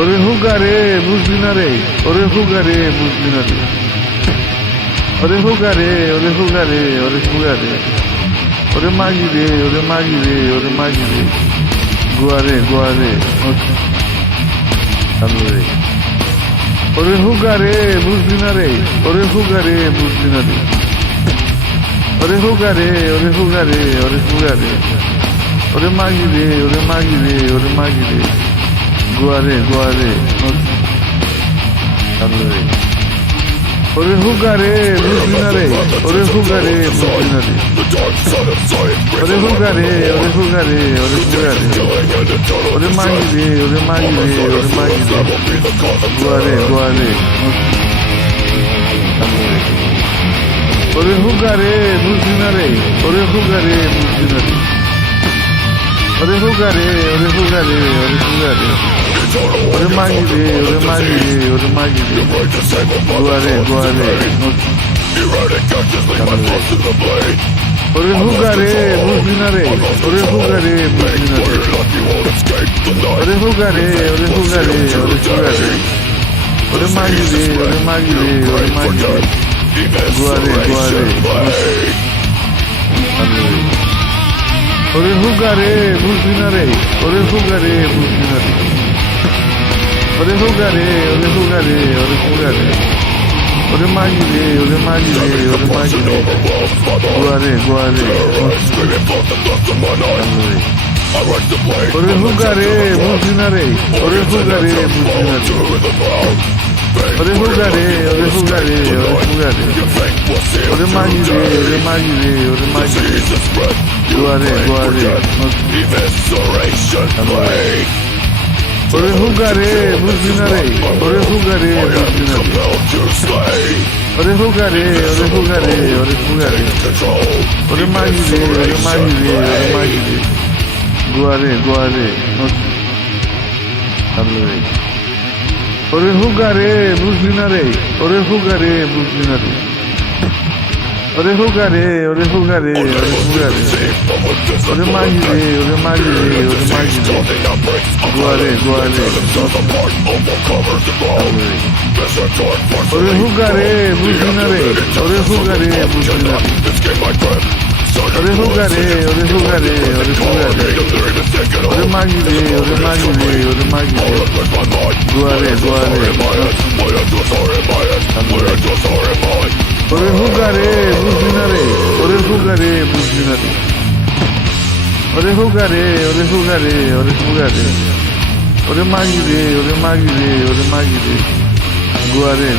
ওরে হুগা রে বুঝলি না রে, ওরে হুগা রে বুঝলি না রে, ওরে হুগা রে, ওরে হুগা রে, ওরে হুগা রে, ওরে মাগি রে, ওরে মাগি রে, ওরে মাগি রে, গোয়া রে গোয়া রে রে, ওরে হুগা রে বুঝলি না রে, ওরে হুগা রে বুঝলি না রে, ওরে হুগা রে, ওরে হুগা রে, ওরে হুগা রে, ওরে মাগি রে, ওরে মাগি রে, ওরে মাগি রে, গোয়া রে রে, ওরে হুগা রে বুঝলি না রে, ওরে হুগা রে বুঝলি না রে, ওরে হুগা রে, ওরে হুগা রে, ওরে হুগা রে, ওরে মাগি রে, ওরে মাগি রে, ওরে মাগি রে, গোয়া রে ওরে হুগা রে বুঝলি না রে, ওরে হুগা রে বুঝলি না রে, ওরে হুগা রে, ওরে হুগা রে, ওরে হুগা রে, ওরে মাগি রে, ওরে মাগি রে, ওরে মাগি রে, গোয়া রে ওরে হুগা রে বুঝলি না রে, ওরে হুগা রে বুঝলি না রে, ওরে হুগা রে, ওরে হুগা রে, ওরে হুগা রে, ওরে মাগি রে, ওরে মাগি রে, ওরে মাগি রে, গোয়া রে ওরে হুগা রে বুঝলি না রে, ওরে হুগা রে বুঝলি না রে, ওরে হুগা রে, ওরে হুগা রে, ওরে হুগা রে, ওরে মাগি রে, ওরে মাগি রে, ওরে মাগি রে, গোয়া রে ওরে হুগা রে বুঝলি না রে, ওরে হুগা রে বুঝলি না রে, ওরে হুগা রে, ওরে হুগা রে, ওরে হুগা রে, ওরে মাগি রে, ওরে মাগি রে, ওরে মাগি রে, গোয়া রে ওরে হুগা রে বুঝলি না রে, ওরে হুগা রে বুঝলি না রে, ওরে হুগা রে, ওরে হুগা রে, ওরে হুগা রে, ওরে মাগি রে, ওরে মাগি রে, ওরে মাগি রে, গোয়া রে ওরে হুগা রে বুঝলি না রে, ওরে হুগা রে বুঝলি না রে, ওরে হুগা রে, ওরে হুগা রে, ওরে হুগা রে, ওরে মাগি রে, ওরে মাগি রে, ওরে মাগি রে, গোয়া রে ওরে হুগা রে বুঝলি না রে, ওরে হুগা রে বুঝলি না রে, ওরে হুগা রে, ওরে হুগা রে, ওরে হুগা রে, ওরে মাগি রে, ওরে মাগি রে, ওরে মাগি রে, গোয়া রে ওরে হুগা রে বুঝলি না রে, ওরে হুগা রে বুঝলি না রে, ওরে হুগা রে, ওরে হুগা রে, ওরে হুগা রে, ওরে মাগি রে, ওরে মাগি রে, ওরে মাগি রে, গোয়া রে ওরে হুগা রে বুঝলি না রে, ওরে হুগা রে বুঝলি না রে, ওরে হুগা রে, ওরে হুগা রে, ওরে হুগা রে, ওরে মাগি রে, ওরে মাগি রে, ওরে মাগি রে, গোয়া রে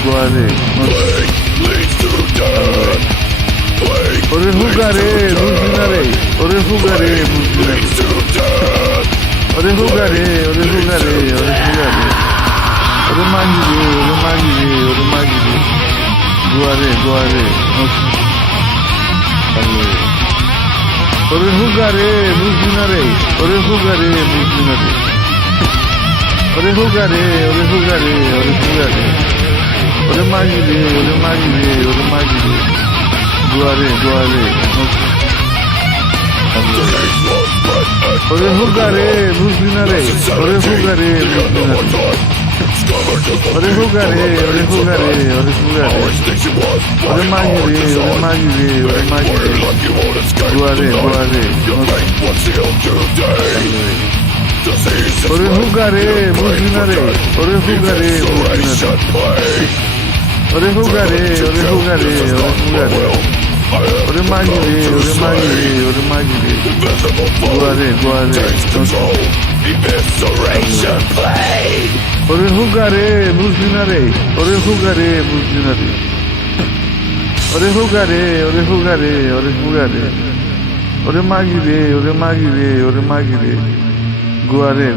ওরে হুগা রে বুঝলি না রে, ওরে হুগা রে বুঝলি না রে, ওরে হুগা রে, ওরে হুগা রে, ওরে হুগা রে, ওরে মাগি রে, ওরে মাগি রে, ওরে মাগি রে, গোয়া রে ওরে হুগা রে বুঝলি না রে, ওরে হুগা রে বুঝলি না রে, ওরে হুগা রে, ওরে হুগা রে, ওরে হুগা রে, ওরে মাগি রে, ওরে মাগি রে, ওরে মাগি রে, গোয়া রে ওরে হুগা রে বুঝলি না রে, ওরে হুগা রে বুঝলি না রে, ওরে হুগা রে, ওরে হুগা রে, ওরে হুগা রে, ওরে মাগি রে, ওরে মাগি রে, ওরে মাগি রে, গোয়া রে ওরে হুগা রে বুঝলি না রে, ওরে হুগা রে বুঝলি না রে, ওরে হুগা রে, ওরে হুগা রে, ওরে হুগা রে, ওরে মাগি রে, ওরে মাগি রে, ওরে মাগি রে, গোয়া রে